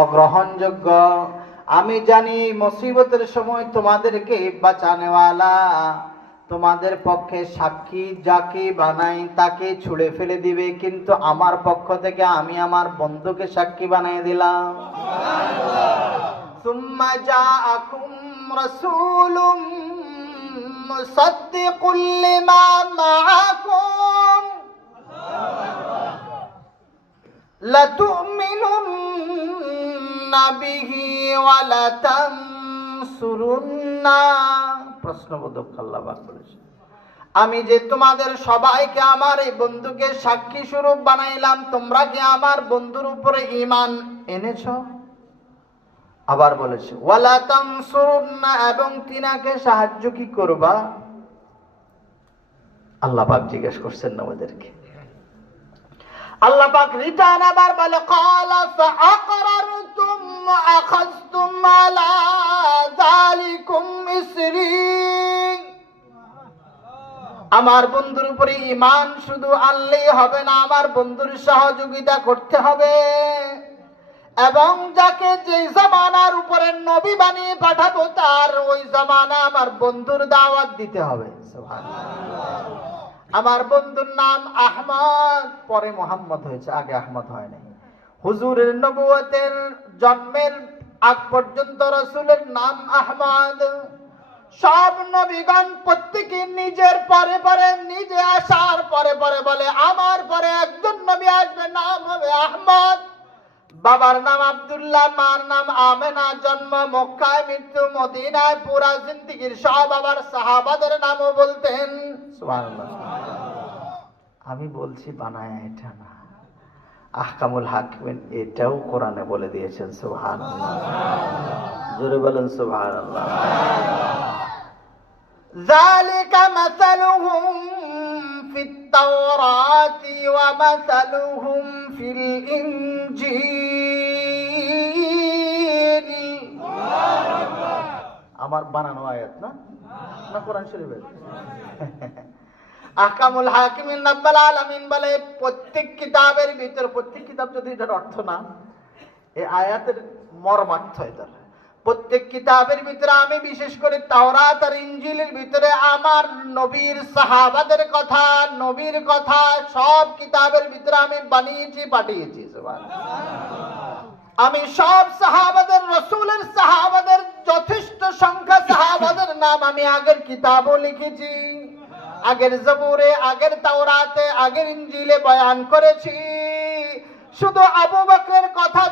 অগ্রহণযোগ্য আমি জানি মুসিবতের সময় তোমাদেরকে বাঁচানেওয়ালা তোমাদের পক্ষে সাক্ষী যাকে বানাই তাকে ছুড়ে ফেলে দিবে কিন্তু আমার পক্ষ থেকে আমি আমার বন্ধুকে সাক্ষী বানিয়ে দিলাম ثم جاءكم رسول مصدق لما معكم لتؤمنن به ولتنصرن প্রশ্নবোধক আল্লাহ পাক বলেছে আমি যে তোমাদের সবাইকে আমার এই বন্ধুকে সাক্ষী স্বরূপ বানাইলাম তোমরা কি আমার বন্ধুর উপরে ঈমান এনেছো আবার বলেছে ওয়ালা তানসুরুন্না এবং তিনাকে সাহায্য কি করবা আল্লাহ পাক জিজ্ঞেস করছেন না ওদেরকে আল্লাহ পাক রিটার্ন আবার বলে আমার বন্ধুর উপরে ইমান শুধু আনলেই হবে না, আমার বন্ধুর সহযোগিতা করতে হবে। এবং যাকে যে জামানার উপরে নবী বানিয়ে পাঠাবো, তার ওই জামানা আমার বন্ধুর দাওয়াত দিতে হবে। আমার বন্ধুর নাম আহমদ। পরে মোহাম্মদ হয়েছে, আগে আহমদ হয় নাই। হুজুরের নবুয়তের জন্মের আগ পর্যন্ত রসুলের নাম আহমদ। সব নবীগণ প্রত্যেকে নিজের পরে পরে, নিজে আসার পরে পরে বলে, আমার পরে একজন নবী আসবে, নাম হবে আহমদ। বাবার নাম আবদুল্লাহ, মার নাম আমেনা, জন্ম মক্কায়, মৃত্যু মদিনায়। পুরা জিন্দিগির সব আবার সাহাবাদের নামও বলতেন। আমি বলছি, বানায় এটা না। আহকামুল হাকিমেন, এটাও কোরআনে বলে দিয়েছেন সুহান জোরে বলেন সুহান জালিকা মাসালুহুম في التوراة ومثلهم في الإنجيل আমার বানানো আয়াত না না কোরআন শরীফের আহকামুল হাকিমিন রাব্বাল আলামিন বলে প্রত্যেক কিতাবের ভিতর প্রত্যেক কিতাব যদি এটার অর্থ না এই আয়াতের মর্মার্থ এটার প্রত্যেক কিতাবের ভিতরে আমি বিশেষ করে তাওরাত আর ইঞ্জিলের ভিতরে আমার নবীর সাহাবাদের কথা, নবীর কথা সব কিতাবের ভিতরে আমি বানিয়েছি, পাঠিয়েছি আমি সব সাহাবাদের, রসুলের সাহাবাদের, যথেষ্ট সংখ্যা সাহাবাদের নাম আমি আগের কিতাবও লিখেছি, আগের জবুরে, আগের তাওরাতে, আগের ইঞ্জিলে বয়ান করেছি। শুধু আবু বকরের কথা